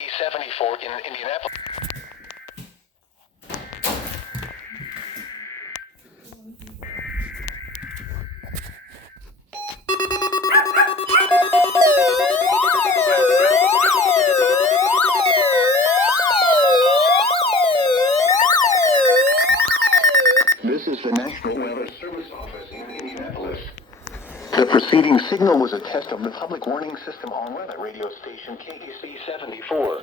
KEC74 in Indianapolis. This is the National Weather Service Office in Indianapolis. The preceding signal was a test of the public warning system on weather radio station KEC74.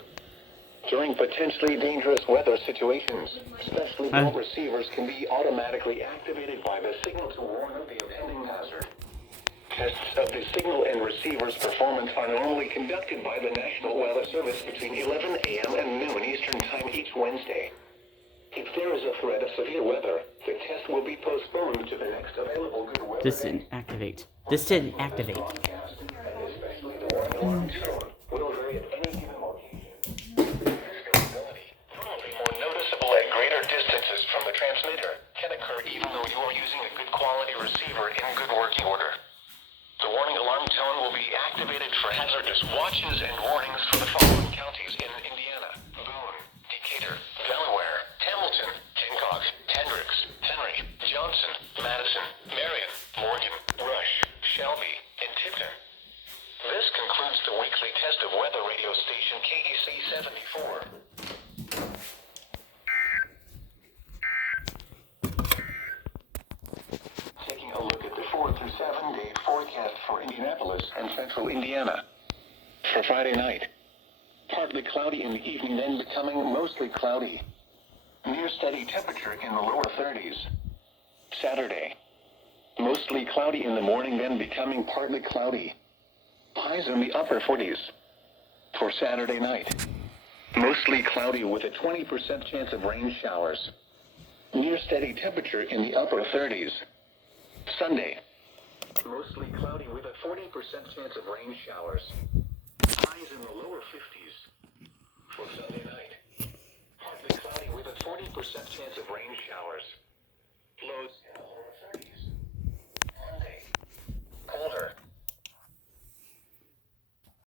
During potentially dangerous weather situations, specially built receivers can be automatically activated by the signal to warn of the impending hazard. Tests of the signal and receiver's performance are normally conducted by the National Weather Service between 11 a.m. and noon Eastern Time each Wednesday. If there is a threat of severe weather, the test will be postponed to the next available good weather. This didn't activate. This didn't activate. Especially the warning alarm tone will vary at any given location. This variability, probably more noticeable at greater distances from the transmitter, can occur even though you are using a good quality receiver in good working order. The warning alarm tone will be activated for hazardous watches and warnings for the following counties in Indiana: Boone, Decatur, Delaware, Hamilton, Hancock, Hendricks, Henry, Johnson, Madison, Marion, Morgan, Rush, Shelby, and Tipton. This concludes the weekly test of weather radio station KEC74. Taking a look at the 4 through 7 day forecast for Indianapolis and central Indiana. For Friday night, partly cloudy in the evening, then becoming mostly cloudy. Near steady temperature in the lower 30s. Saturday, mostly cloudy in the morning, then becoming partly cloudy. Highs in the upper 40s. For Saturday night, mostly cloudy with a 20% chance of rain showers. Near steady temperature in the upper 30s. Sunday, mostly cloudy with a 40% chance of rain showers.